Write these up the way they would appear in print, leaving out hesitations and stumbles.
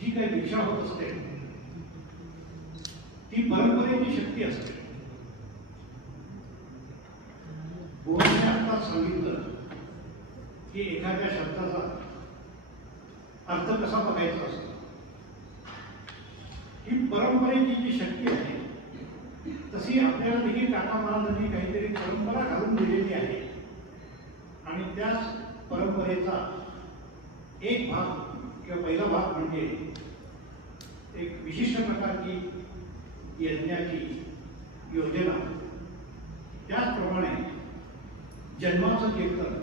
जी काही दीक्षा होत असते ती परंपरेची शक्ती असते. बुवांनी आत्ताच सांगितलं की एखाद्या शब्दाचा अर्थ कसा बघायचा असतो. ही परंपरेची जी शक्ती आहे तशी आपल्याला देखील काका महाराजांनी काहीतरी परंपरा घालून दिलेली आहे आणि त्याच परंपरेचा एक भाग किंवा पहिला भाग म्हणजे एक विशिष्ट प्रकारची यज्ञाची योजना. त्याचप्रमाणे जन्माचं कीर्तन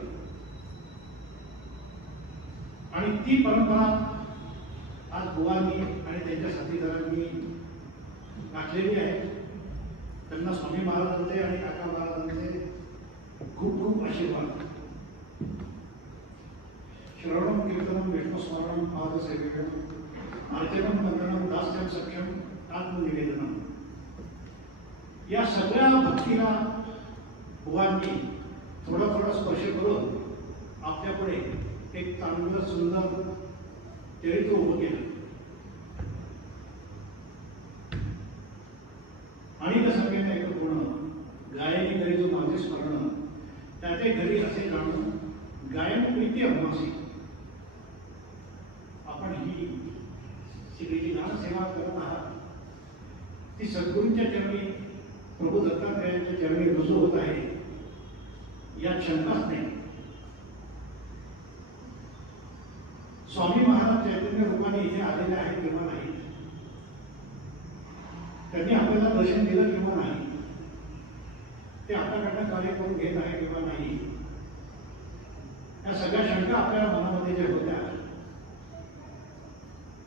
आणि ती परंपरा आज बुवांनी आणि त्यांच्या साथीदारांनी राखलेली आहे. त्यांना स्वामी महाराजांचे आणि काका महाराजांचे खूप खूप आशीर्वाद. श्रवणम कीर्तनम विष्णुस्मरणम पादसेवेकम अर्चनम वंदनम दास्यम सख्यम आत्मनिवेदनम या सगळ्या भक्तीला बुवांनी थोडा थोडा स्पर्श करून आपल्यापुढे एक चांगलं सुंदर चरित्र उभं केलं. आणि त्या सगळ्यांना एक गुण गायनी घरी जो माझे स्मरण त्याचे घरी असे जाणून गायन प्रीती अभ्यासी. आपण ही श्रीची ज्ञान सेवा करत आहात ती सद्गुरूंच्या चरणी प्रभू दत्तात्रयांच्या चरणी रुजू होत आहे यात शंकाच नाही. स्वामी महाराज चैतन्य रूपाने इथे आलेले आहेत किंवा नाही, त्यांनी आपल्याला दर्शन दिलं किंवा नाही, ते आपल्याकडनं कार्य करून घेत आहे किंवा नाही, या सगळ्या शंका आपल्या मनामध्ये ज्या होत्या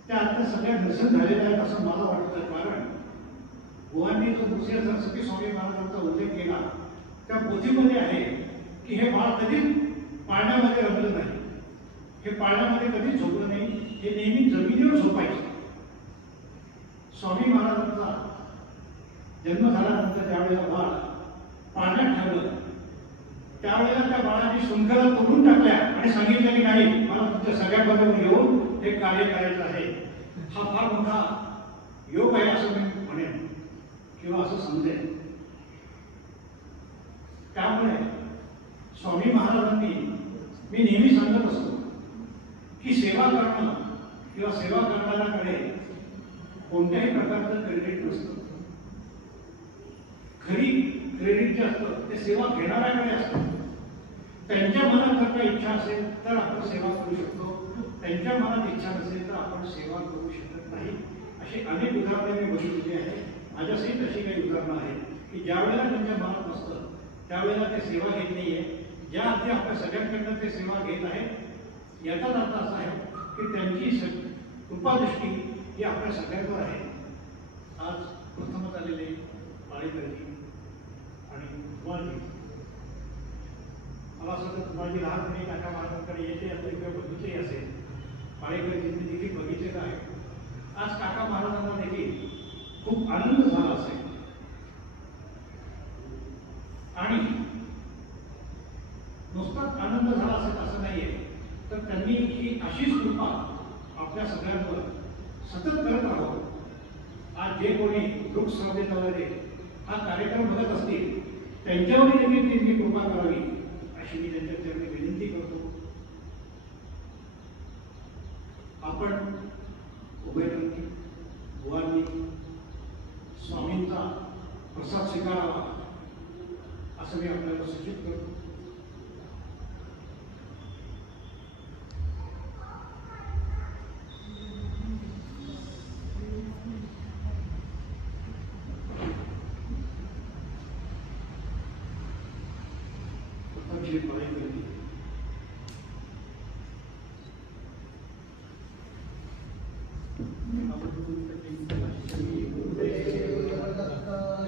त्या आता सगळ्या निरसन झालेल्या आहेत असं मला वाटतं. कारण बुवांनी जो दुसऱ्या सरस्वती स्वामी महाराजांचा उल्लेख केला त्या पोथीमध्ये आहे की हे बाळ कधीच पाळण्यामध्ये रमलं नाही, हे पाळण्यामध्ये कधीच झोपलं नाही, हे नेहमी जमिनीवर झोपायचे. स्वामी महाराजांचा जन्म झाल्यानंतर ज्यावेळेला बाळ पाळण्यात ठेवलं त्यावेळेला त्या बाळाने शृंखला तोडून टाकल्या आणि सांगितलं की नाही, मला तुमच्या सगळ्यांबरोबर येऊन हे कार्य करायचं आहे. हा फार मोठा योग आहे असं मी म्हणेन किंवा असं समजेन. त्यामुळे स्वामी महाराजांनी मी नेहमी सांगत असतो की सेवा करणं किंवा सेवा करणाऱ्याकडे कोणत्याही प्रकारचं क्रेडिट नसतं. खरी क्रेडिट जे असतं ते सेवा घेणाऱ्याकडे असतं. त्यांच्या मनात जर काही इच्छा असेल तर आपण सेवा करू शकतो, त्यांच्या मनात इच्छा नसेल तर आपण सेवा करू शकत नाही. अशी अनेक उदाहरणे मी बघितलेली आहेत. माझ्यासहित अशी काही उदाहरणं आहेत की ज्या वेळेला त्यांच्या मनात नसतं त्यावेळेला ते सेवा घेत नाहीये. ज्या अर्थी आपल्या सगळ्यांकडनं ते सेवा घेत आहेत याचाच अर्थ असा आहे की त्यांची कृपादृष्टी ही आपल्या सगळ्यांवर आहे. आज प्रथमच आलेले पाळेकरजी आणि कुमारजी, मला असं वाटतं कुमारजी लहानपणी काका महाराजांकडे येते असं किंवा बघितले असेल, पाळेकरजींनी देखील बघितलेलं आहे. आज काका महाराजांना देखील खूप आनंद झाला असेल आणि नुसताच आनंद झाला असेल असं नाहीये, तर त्यांनी ही अशीच कृपा आपल्या सगळ्यांवर सतत करत राहावं. आज जे कोणी दुःख श्रद्धेत वगैरे हा कार्यक्रम बघत असतील त्यांच्यावर देखील त्यांनी कृपा करावी अशी मी त्यांच्या चरणी विनंती करतो. आपण उभयतांनी बुवांनी स्वामींचा प्रसाद स्वीकारावा असं मी आपल्याला सूचित करतो.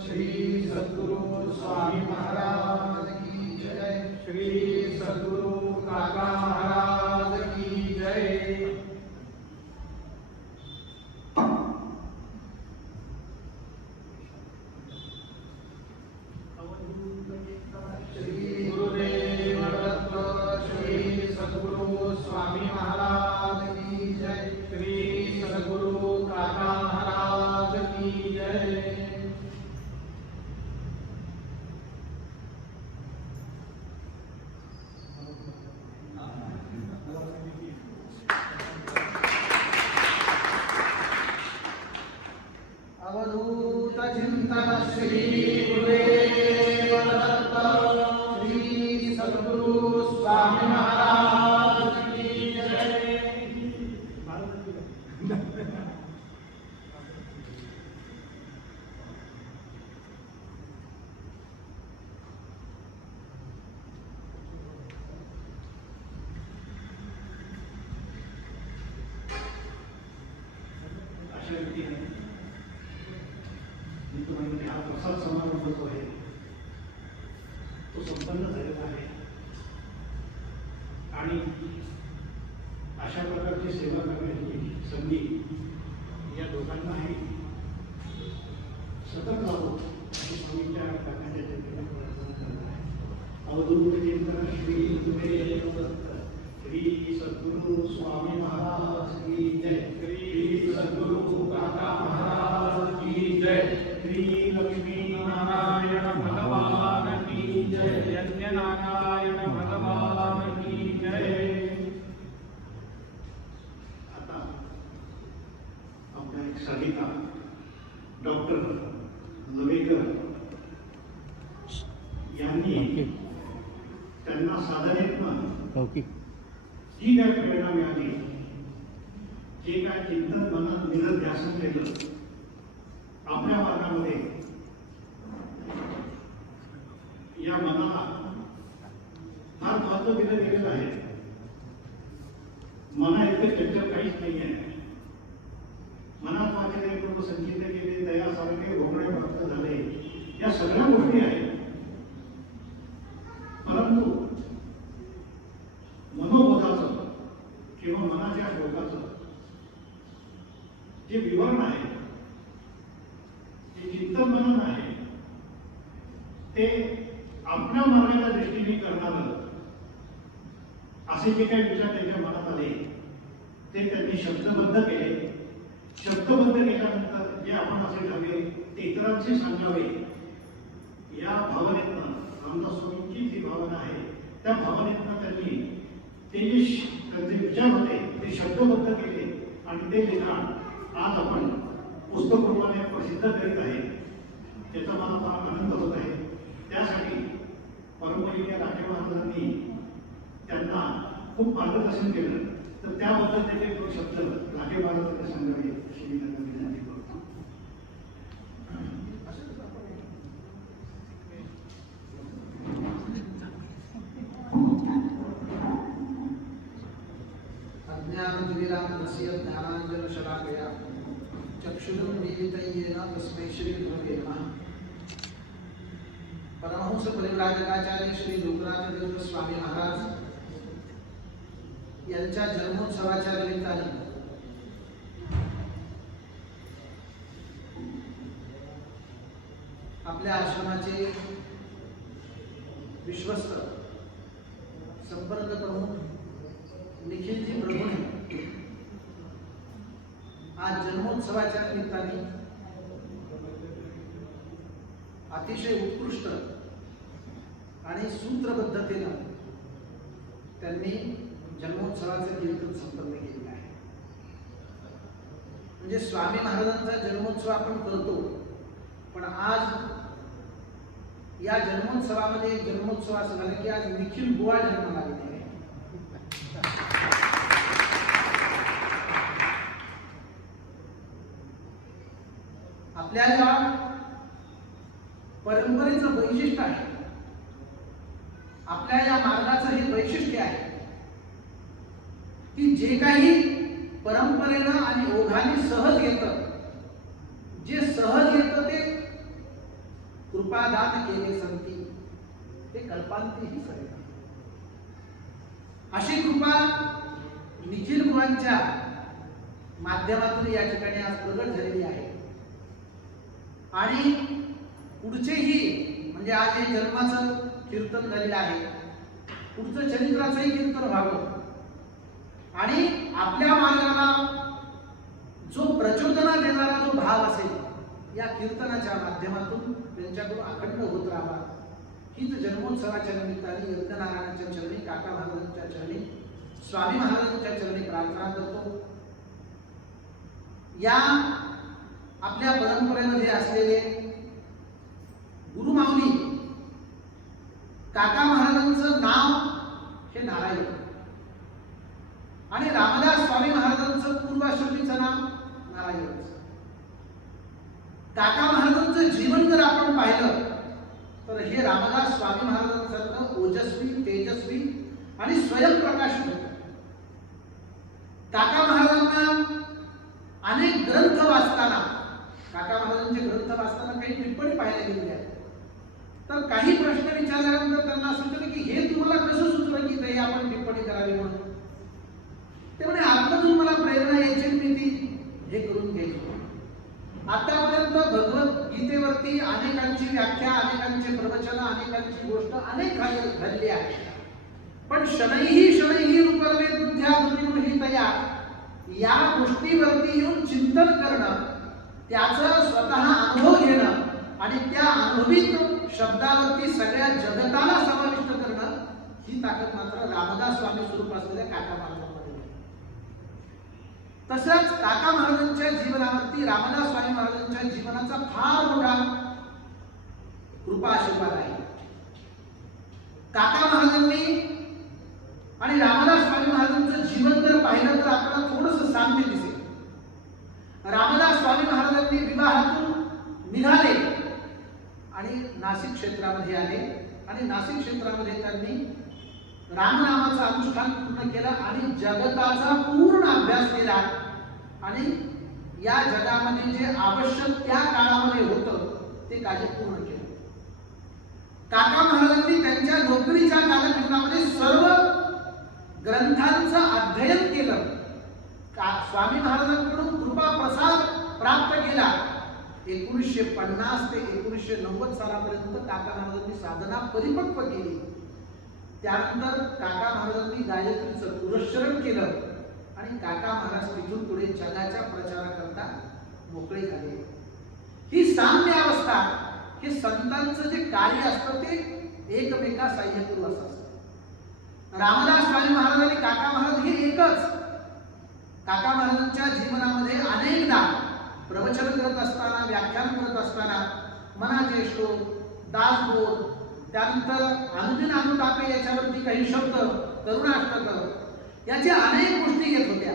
श्री सद्गुरु स्वामी महाराज की जय. श्री सद्गुरु काका महाराज की जय. श्री गुरुदेव श्री गुरुदेव दत्त श्री सद्गुरु स्वामी महाराज की जय। अशा रीतीने मी तुम्हाला हा प्रसाद समारंभ जो आहे तो संपन्न झालेला आहे आणि अशा प्रकारची सेवा करण्याची संधी या दोघांनाही सतत राहू अशी स्वामींच्या करण्याच्या चिंतनात प्रार्थना करत आहे। अवधूत चिंतन श्री गुरुदेव दत्त श्री सद्गुरु स्वामी महाराज की जय। श्री सद्गुरु काका महाराज की जय। श्री लक्ष्मी नारायण भगवान की जय। यज्ञ नारायण भगवान की जय। आता आपल्या एक सविता डॉक्टर लवेकर यांनी त्यांना साधारणतः जी काय प्रेरणा मिळाली, जे काय चिंतन मनात निरध्यासन केलं आपल्या मार्गामध्ये, या मनाला फार महत्व दिलं गेलेलं आहे। मना इतके चंचल काहीच नाही आहे। मनात वाचले, पूर्व संचित केले, दयासारखे भोगणे प्राप्त झाले, या सगळ्या गोष्टी आहेत। परंतु मनोबोधाचं किंवा मनाच्या श्लोकाचं जे विवरण आहे, जे चिंतन मनन आहे, ते आपल्या मार्गाच्या दृष्टीने करणारं असे जे काही विचार त्यांच्या मनात आले ते त्यांनी शब्दबद्ध केले। शब्दबद्ध केल्यानंतर जे आपण असे घ्यावे ते इतरांशी सांगावे, या भावनेतनं रामदास स्वामींची जी भावना आहे त्या भावनेतनं त्यांनी ते जे त्यांचे विचार होते ते शब्दबद्ध केले आणि ते लिखाण आज आपण पुस्तक रूपाने प्रसिद्ध करीत आहे। त्याचा मला फार आनंद होत आहे। त्यासाठी परमपूज्य राजे महाराजांनी त्यांना खूप मार्गदर्शन केलं, तर त्याबद्दल त्याचे दोन शब्द राजे महाराजांना सांगावे अशी मी त्यांना विनंती करतो। अज्ञानतिमिरान्धस्य ज्ञानाञ्जनशलाकया चक्षुरुन्मीलितं येन तस्मै श्रीगुरवे नमः। परमहंस परिव्राजकाचार्य श्री लोकनाथ तीर्थ स्वामी महाराज यांच्या जन्मोत्सवाच्या निमित्ताने आपल्या आश्रमाचे विश्वस्त संपर्क प्रमुख निखिलजी प्रभूने आज जन्मोत्सवाच्या निमित्ताने अतिशय उत्कृष्ट आणि सूत्रबद्धतेने त्यांनी जन्मोत्सवाचे कीर्तन संपन्न केले आहे। म्हणजे स्वामी महाराजांचा जन्मोत्सव आपण करतो, पण आज या जन्मोत्सवामध्ये जन्मोत्सव असं झालं की आज निखिल बुवा जन्माला आलेले आहे। आपल्याला परंपरेचं वैशिष्ट्य आहे, आपल्या या मार्गाचं हे वैशिष्ट्य आहे की जे काही परंपरेनं आणि ओघाने सहज येतं, जे सहज येतं ते कृपादान केले संती ते कल्पांती ही सरे। अशी कृपा निखिल गुरूंच्या माध्यमातून या ठिकाणी आज प्रगट झालेली आहे। आणि पुढचेही म्हणजे आज हे जन्माचं कीर्तन झालेलं आहे, पुढचं चरित्राचंही कीर्तन व्हावं आणि आपल्या मार्गाला जो प्रचोदना देणारा जो भाव असेल या कीर्तनाच्या माध्यमातून त्यांच्याकडून अखंड होत राहावा, हीच जन्मोत्सवाच्या निमित्ताने यज्ञनारायणाच्या चरणी, काका महाराजांच्या चरणी, स्वामी महाराजांच्या चरणी प्रार्थना करतो। या आपल्या परंपरेमध्ये असलेले गुरुमाऊली काका महाराजांचं नाव हे नारायण आणि रामदास स्वामी महाराजांचं पूर्वाश्रमीचं नाव नारायण. काका महाराजांचं जीवन जर आपण पाहिलं तर हे रामदास स्वामी महाराजांसारखं ओजस्वी, तेजस्वी आणि स्वयंप्रकाशित होतं. काका महाराजांना अनेक ग्रंथ वाचताना, काका महाराजांचे ग्रंथ वाचताना काही टिप्पणी पाहायला गेलेल्या आहेत. तर काही प्रश्न विचारल्यानंतर त्यांना असं वाटलं की हे तुम्हाला कसं सुचलं की ते आपण टिप्पणी करावी म्हणून. ते म्हणे आत्मधून मला प्रेरणा यायची, मी ती हे करून घ्यायची. आतापर्यंत भगवद्गीतेवरती अनेकांची व्याख्या, अनेकांचे प्रवचन, अनेकांची गोष्ट अनेक घडली आहे. पण शनैः रूपर्वे बुद्ध्या दुर्निमूही तया, या गोष्टीवरती येऊन चिंतन करणं, त्याचं स्वतः अनुभव घेणं आणि त्या अनुभवित शब्दावरती सगळ्या जगताला समाविष्ट करणं, ही ताकद मात्र रामदास स्वामी स्वरूप असलेल्या काका महाराजांमध्ये आहे. तसंच काका महाराजांच्या जीवनावरती रामदास स्वामी महाराजांच्या जीवनाचा फार मोठा कृपा आशीर्वाद आहे. काका महाराजांनी आणि रामदास स्वामी महाराजांचं जीवन जर पाहिलं तर आपल्याला थोडंसं साम्य दिसेल. रामदास स्वामी महाराजांनी विवाहातून निघाले आणि नाशिक क्षेत्रामध्ये आले आणि नाशिक क्षेत्रामध्ये त्यांनी रामनामाचं अनुष्ठान पूर्ण केलं आणि जगताचा पूर्ण अभ्यास केला आणि या जगामध्ये जे आवश्यक त्या काळामध्ये होतं ते कार्य पूर्ण केलं. काका महाराजांनी त्यांच्या नोकरीच्या कालखंडामध्ये सर्व ग्रंथांचं अध्ययन केलं. स्वामी महाराजांकडून कृपा प्रसाद प्राप्त केला. 1950 ते 1990 सालापर्यंत काका महाराजांनी साधना परिपक्व केली. त्यानंतर काका महाराजांनी गायत्रीचं पुरस्चरण केलं आणि काका महाराज तिथून पुढे जगाच्या प्रचाराकरता मोकळे झाले. ही साम्य अवस्था, हे संतांचं जे कार्य असतं ते एकमेका सहाय्य करू असं असतं. रामदास स्वामी महाराज आणि काका महाराज हे एकच. काका महाराजांच्या जीवनामध्ये अनेकदा प्रवचन करत असताना, व्याख्यान करत असताना मनाचे श्लोक, दासबोध, त्यानंतर अनुदिन अनुतापे याच्यावरती काही शब्द, करुणाष्टक, याच्या अनेक गोष्टी येत होत्या.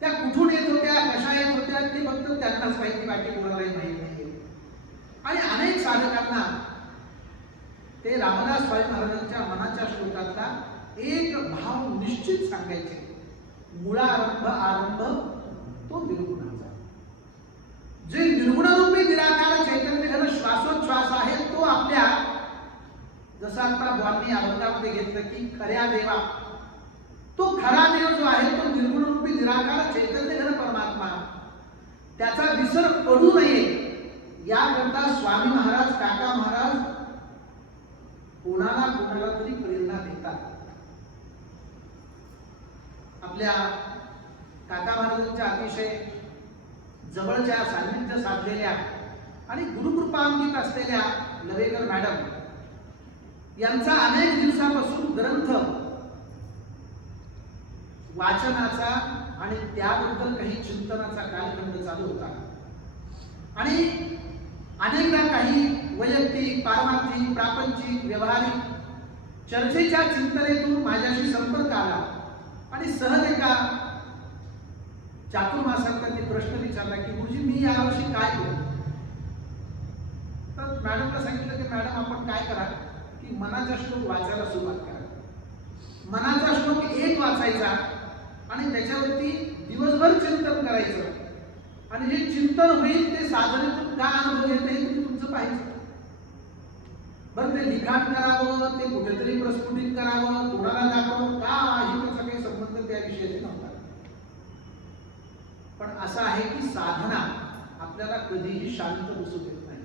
त्या कुठून येत होत्या, कशा येत होत्या ते फक्त त्यांनाच माहिती, बाकी कोणालाही माहिती नाही. आणि अनेक साधकांना ते रामदास स्वामी महाराजांच्या मनाच्या श्लोकातला एक भाव निश्चित सांगायचे. मूळारंभ आरंभ तो निर्गुणाचा. जे निर्गुणरूपी निराकार चैतन्य घन श्वासोच्छ्वास आहे तो आपल्या, जसं आता बुवांनी अभंगामध्ये घेतलं की खऱ्या देवा, तो खरा देव जो आहे तो निर्गुणरूपी निराकार चैतन्य घन परमात्मा, त्याचा विसर पडू नये याकरता स्वामी महाराज, काका महाराज कोणाला तरी प्रेरणा देतात. आपल्या काका महाराजांच्या अतिशय जवळच्या सान्निध्य साधलेल्या आणि गुरुकृपांकित असलेल्या लवेकर मॅडम यांचा अनेक दिवसापासून ग्रंथ वाचनाचा आणि त्याबद्दल काही चिंतनाचा कालखंड चालू होता. आणि अनेकदा काही वैयक्तिक, पारमार्थिक, प्रापंचिक, व्यवहारिक चर्चेच्या चिंतनेतून माझ्याशी संपर्क आला आणि सहज एका चातुर्मासात त्यांनी प्रश्न विचारला की गुरुजी मी यावर्षी काय करू. तर मॅडमला सांगितलं की मॅडम आपण काय करा की मनाचा श्लोक वाचायला सुरुवात करा. मनाचा श्लोक एक वाचायचा आणि त्याच्यावरती दिवसभर चिंतन करायचं आणि जे चिंतन होईल ते साधनेतून काय अनुभव येते हे तुम्ही तुमचं पाहायचं. बरं ते लिखाण करावं, ते कुठेतरी प्रस्फुटित करावं, कोणाला दाखवावं, काही त्याचा काही संबंध त्या विषयाशी नव्हता. पण असं आहे की साधना आपल्याला कधीही शांत बसू देत नाही.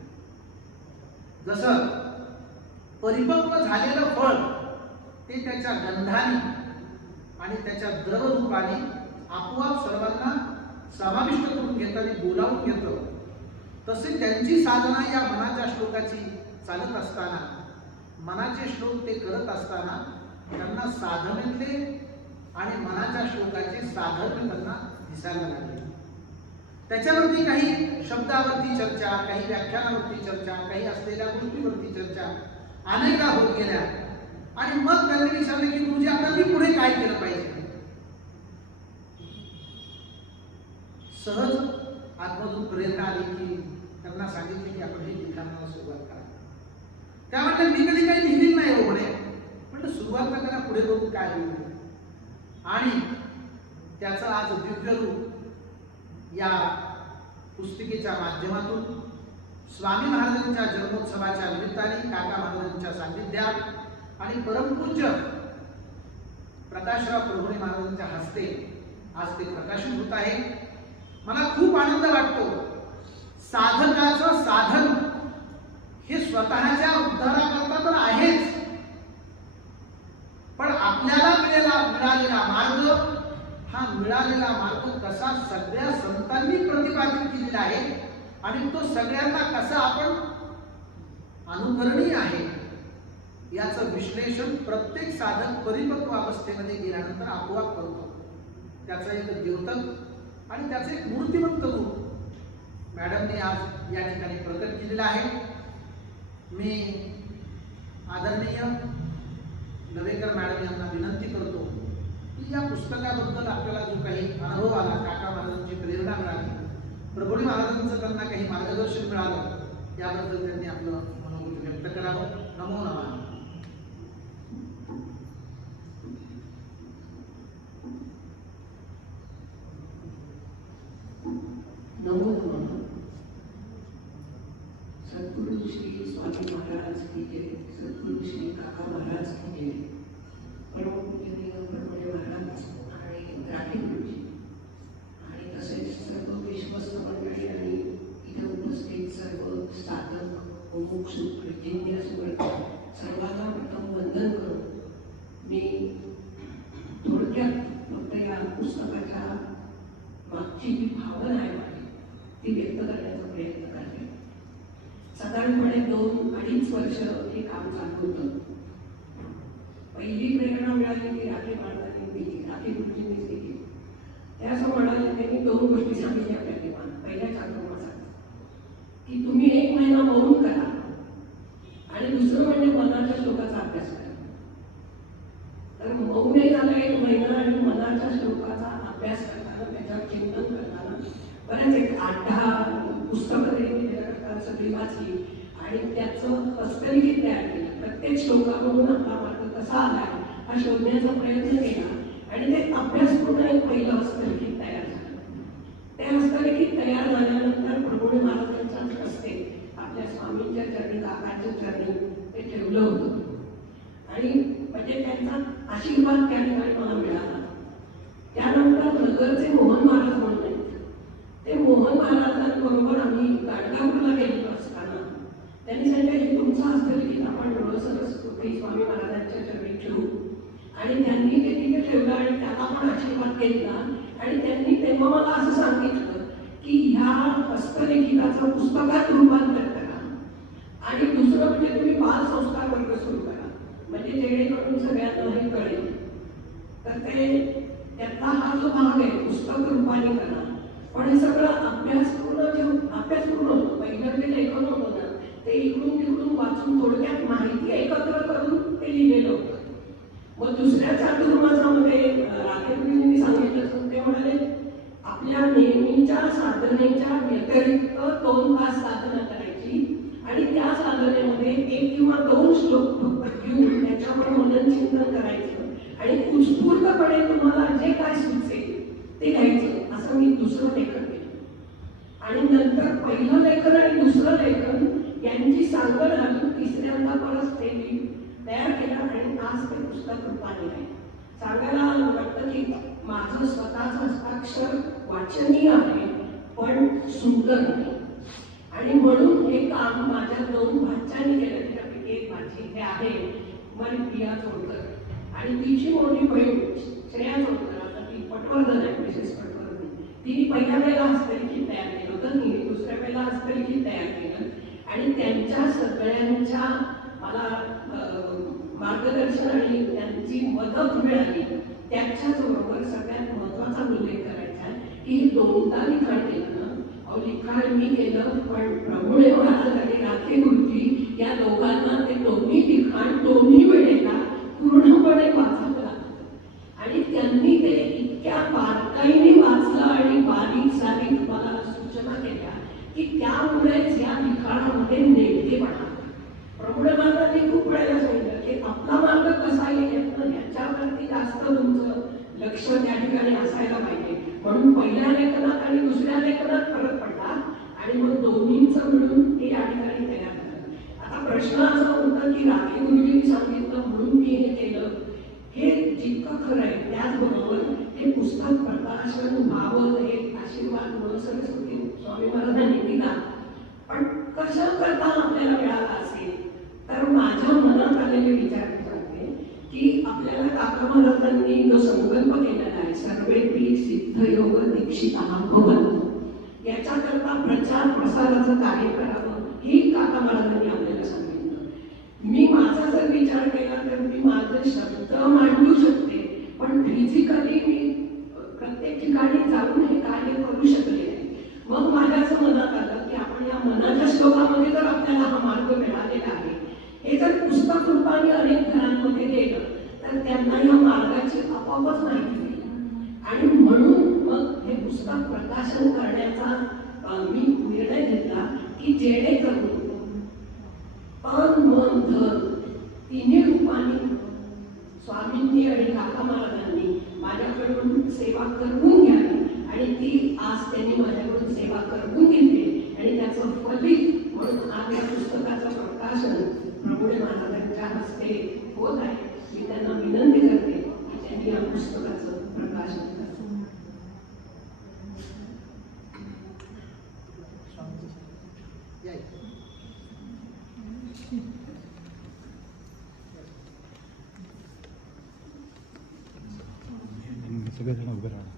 जसं परिपक्व झालेलं फळ ते त्याच्या गंधाने आणि त्याच्या द्रव रूपाने आपोआप सर्वांना समाविष्ट करून घेतं आणि बोलावून घेतं, तसे त्यांची साधना या मनाच्या श्लोकाची चालत असताना, मनाचे श्लोक ते करत असताना त्यांना साधनेतले आणि मनाच्या श्लोकाचे साधर्म्य त्यांना दिसायला लागले. त्याच्यावरती काही शब्दावरती चर्चा, काही व्याख्यानावरती चर्चा, काही असलेल्या गोष्टीवरती चर्चा अनेकदा होत गेल्या. आणि मग त्यांनी विचारलं की गुरुजी आता मी पुढे काय केलं पाहिजे. सहज आतमधून प्रेरणा आली की त्यांना सांगितले की आपण हे लिखाणाला सुरुवात करा. त्या म्हणतात मी कधी काही लिहिली नाही हो म्हणे, पण सुरुवात करा, पुढे बघू काय होईल. आणि त्याचं आज दिव्य रूप या पुस्तिकेच्या माध्यमातून स्वामी महाराजांच्या जन्मोत्सवाच्या निमित्ताने काका महाराजांच्या सान्निध्यात आणि परमपूज्य प्रकाशराव प्रभुणे महाराजांच्या हस्ते आज ते प्रकाशित होत आहे. मला खूप आनंद वाटतो. साधकाचं साधन हे स्वतःच्या उद्धाराकरता तर आहेच, पण आपल्याला मिळालेला मार्ग, हा मिळालेला मार्ग कसा सगळ्या संतांनी प्रतिपादित केलेला आहे आणि तो सगळ्यांना कसा आपण अनुकरणीय आहे याचं विश्लेषण प्रत्येक साधक परिपक्व अवस्थेमध्ये गेल्यानंतर आपोआप करतो. त्याचा एक द्योतक आणि त्याचे एक मूर्तिमंत रूप मॅडमने आज या ठिकाणी प्रकट केलेलं आहे. मी आदरणीय नवेकर मॅडम यांना विनंती करतो की या पुस्तकाबद्दल आपल्याला जो काही अनुभव आला, काका महाराजांची प्रेरणा मिळाली, प्रभुणे महाराजांचं त्यांना काही मार्गदर्शन मिळालं, याबद्दल त्यांनी आपलं मनोगत व्यक्त करावं. नमो नमः. नमो नमः. सद्गुरु श्री स्वामी महाराज की जय. सद्गुरु श्री काका महाराज की जय. परमपूजनीय प्रभुणे महाराज आणि राठी गुरुजी आणि तसेच सर्व विश्वस्त मंडळी आणि इथे उपस्थित सर्व साधक मुमुक्षु जिज्ञासू सर्वांना प्रथम वंदन करून मी थोडक्यात फक्त या पुस्तकाच्या मागची जी भावना आहे माझी ती व्यक्त करण्याचा प्रयत्न करते. साधारणपणे 2-2.5 वर्ष हे काम चालू होतं. पहिली प्रेरणा मिळाली की राठी महाराजांनी दिली, राठी गुरुजींनीच दिली. ते असं म्हणाले, त्यांनी 2 गोष्टी सांगितल्या आपल्या. पहिल्या चातुर्मासात की तुम्ही 1 महिना मौन करा आणि दुसरं म्हणजे मनाच्या श्लोकाचा अभ्यास करा. तर मौन झाला 1 महिना आणि मनाच्या श्लोकाचा अभ्यास करताना, त्याच्यावर चिंतन करताना बऱ्याच एक 8-10 पुस्तकं त्यांनी त्याच्याकरता सगळी वाचली आणि त्याचं हस्तलिखित तयार केलं. प्रत्येक श्लोकामधून आपला मार्ग कसा आला हा शोधण्याचा प्रयत्न केला आणि ते अभ्यासपूर्ण एक पहिलं हस्तलिखित तयार झालं. ते हस्तलिखित तयार झाल्यानंतर प्रभुणे महाराजांच्याच हस्ते आपल्या स्वामींच्या चरणी, काकांच्या चरणी ते ठेवलं होतं आणि म्हणजे त्यांचा आशीर्वाद त्या ठिकाणी मला मिळाला. त्यानंतर नगरचे मोहन महाराज म्हणून आहेत, ते मोहन महाराजांबरोबर आम्ही गाणगापूरला गेलो असताना त्यांनी सांगितलं की तुमचं हस्तलिखित आपण सरस्वती स्वामी महाराजांच्या चरणी ठेवू आणि त्यांनी ते तिथे ठेवलं आणि त्याला पण आशीर्वाद घेतला आणि त्यांनी तेव्हा मला असं सांगितलं की ह्या हस्तलिखिताचं पुस्तकात रूपांतर करा आणि दुसरं म्हणजे तुम्ही बालसंस्कार वर्ग सुरू करा, म्हणजे जेणेकरून सगळ्यांना हे कळेल. तर ते त्यातला हा जो भाग आहे पुस्तक रूपाने करा, पण हे सगळं अभ्यासपूर्ण होतं. पहिलं ते लेखन होतं ना, ते इकडून तिकडून वाचून थोडक्यात माहिती एकत्र करून ते लिहिलेलं होतं. मग दुसऱ्या चातुर्मासामध्ये राकेशजींनी सांगितलं, ते म्हणाले आपल्या नेहमीच्या साधनेच्या व्यतिरिक्त 2 तास साधना करायची आणि त्या साधनेमध्ये 1 किंवा 2 श्लोक घेऊन त्याच्यावर मनन चिंतन करायचं आणि उत्स्फूर्तपणे तुम्हाला जे काय सुचेल ते घ्यायचं. असं मी दुसरं लेखन केलं आणि नंतर पहिलं लेखन आणि दुसरं लेखन यांची सांगड घालून तिसऱ्यांदा परत ते तयार केलं आणि आज ते पुस्तक रूपाने आहे. सांगायला वाटतं की माझं स्वतःचं हस्ताक्षर वाचनीय आहे पण सुंदर नाही आणि म्हणून हे काम माझ्या 2 भाच्यांनी केलं. त्यापैकी एक भाची इथे आहे मला प्रिया चोडकर आणि तिची मोठी बहीण श्रेया चोडकर, आता ती पटवर्धन आहे, मिसेस पटवर्धन. तिने पहिल्या वेळेला हस्तलिखित तयार केलं होतं, तिने दुसऱ्या वेळेला हस्तलिखित तयार केलं आणि त्यांच्या सगळ्यांच्या मला मार्गदर्शन आणि त्यांची मदत मिळाली. त्याच्याच बरोबर सगळ्यात महत्त्वाचा उल्लेख करायचा आहे की 2दा लिखाण केलं ना अहो लिखाण मी केलं, पण प्रभुणे महाराज आणि राखे गुरुजी या दोघांना ते दोन्ही लिखाण दोन्ही वेळेला पूर्णपणे वाचत राहतं. आणि त्यांनी ते इतक्या बारकाईने वाचलं आणि बारीक सारीक मला सूचना केल्या की त्यामुळेच या लिखाणामध्ये नेमकेपणा. प्रभुणे महाराजांनी खूप वेळेला सांगितलं की आपला मार्ग कसा येईल याच्यावरती जास्त तुमचं लक्ष त्या ठिकाणी असायला पाहिजे. म्हणून पहिल्या लेखनात आणि दुसऱ्या लेखनात फरक पडला आणि मग दोन्हींचं मिळून ते या ठिकाणी तयार झालं. आता प्रश्न असा होता की राखे गुरुजींनी सांगितलं म्हणून मी हे केलं, हे जितकं खरं आहे त्याचबरोबर हे पुस्तक प्रकाशन व्हावं हे आशीर्वाद म्हणून सरस्वती स्वामी महाराजांनी दिला. पण कसं करता आपल्याला मिळाला असेल तर माझ्या मनात आलेले विचार सांगते की आपल्याला काका महाराजांनी जो संकल्प केलेला आहे सर्वेपी सिद्धयोग दीक्षितः भवन्तु, याच्याकरता प्रचार प्रसाराचं कार्य करावं हे काका महाराजांनी आपल्याला सांगितलं. मी माझा जर विचार केला तर मी माझे शब्द मांडू शकते, पण फिजिकली मी प्रत्येक ठिकाणी जाऊन हे कार्य करू शकले नाही. मग माझ्या असं मनात आलं की आपण या मनाच्या श्लोकामध्ये जर आपल्याला हा मार्ग मिळालेला आहे, हे जर पुस्तक रूपाने अनेक घरांमध्ये गेलं तर त्यांना या मार्गाची आपोआपच माहिती मिळेल. आणि म्हणून मग हे पुस्तक प्रकाशन करण्याचा मी निर्णय घेतला की जेणेकरून तन मन धन तिन्ही रूपाने स्वामींनी आणि काका महाराजांनी माझ्याकडून सेवा करवून घ्यावी आणि ती आज त्यांनी माझ्याकडून सेवा करवून घेतली आणि त्याचं फलित म्हणून आज या पुस्तकाचं प्रकाशन प्रभुणे महाराजांच्या हस्ते होत आहे. मी त्यांना विनंती करते की त्यांनी या पुस्तकाचं प्रकाशन करावं. सगळेजण उभे राहा.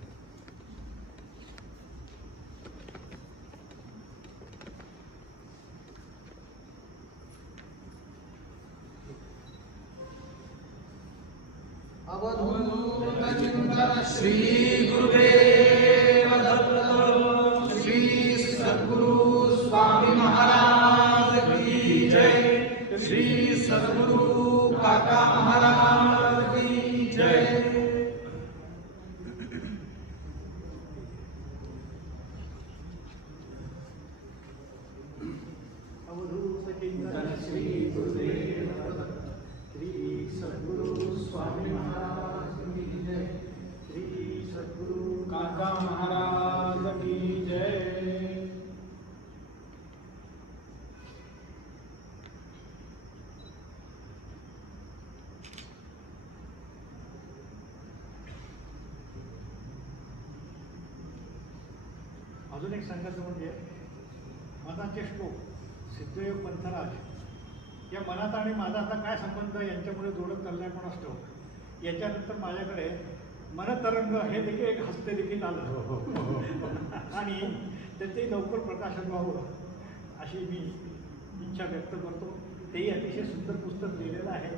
अवधूत चिंतन श्री गुरुदेव दत्त श्री सद्गुरु स्वामी महाराज की जय. श्री सद्गुरु काका महाराज की जय. अवधूत चिंतन श्री गुरुदेव दत्त श्री सद्गुरु स्वामी महाराज की जय. श्री सद्गुरु काका महाराज की जय. अजून एक सांगायचं म्हणजे मनाचे श्लोक सिद्धयोग पंथराज या मनात आणि माझा आता काय संबंध यांच्यामुळे जोडत चाललाय पण असतो. याच्यानंतर माझ्याकडे मनतरंग हे देखील एक हस्तलिखित आलं आणि त्याचे लवकर प्रकाशन व्हावं अशी मी इच्छा व्यक्त करतो. तेही अतिशय सुंदर पुस्तक लिहिलेलं आहे.